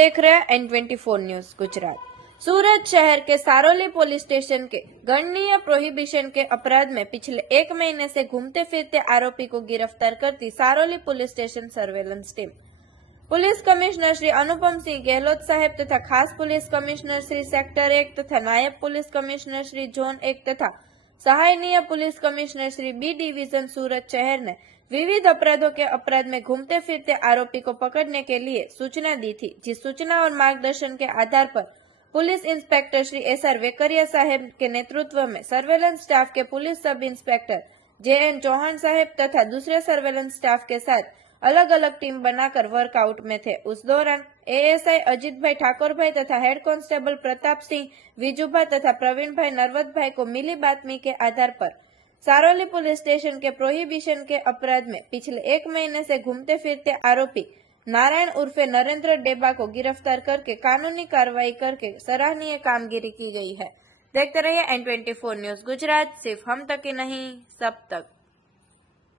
देख रहे हैं N24 न्यूज गुजरात। सूरत शहर के सारोली पुलिस स्टेशन के गणनीय प्रोहिबिशन के अपराध में पिछले 1 महीने से घूमते फिरते आरोपी को गिरफ्तार करती Saroli police station surveillance team police commissioner Shri Anupam Singh Gehlot Saheb तथा खास पुलिस कमिश्नर श्री सेक्टर 1 तथा नायब पुलिस कमिश्नर श्री जोन 1 तथा सहायनीय police commissioner Shri B division Surat शहर ने विविध अपराधों के अपराध में घूमते फिरते आरोपी को पकड़ने के लिए सूचना दी थी, जिस सूचना और मार्गदर्शन के आधार पर police inspector Shri SR Vekaria Saheb के नेतृत्व में सर्वेलेंस स्टाफ के police sub inspector JN Chauhan Saheb तथा दूसरे सर्वेलेंस स्टाफ के साथ अलग अलग टीम बनाकर वर्कआउट में थे। उस दौरान ASI अजित भाई ठाकुर भाई तथा हेड कांस्टेबल प्रताप सिंह विजुभा तथा प्रवीण भाई नरवत भाई को मिली बातमी के आधार पर सारोली पुलिस स्टेशन के प्रोहिबिशन के अपराध में पिछले 1 महीने से घूमते फिरते आरोपी नारायण उर्फे नरेंद्र डेबा को गिरफ्तार करके कानूनी कार्रवाई करके सराहनीय कामगिरी की गई है। देखते रहिए N24 न्यूज गुजरात, सिर्फ हम तक ही नहीं सब तक।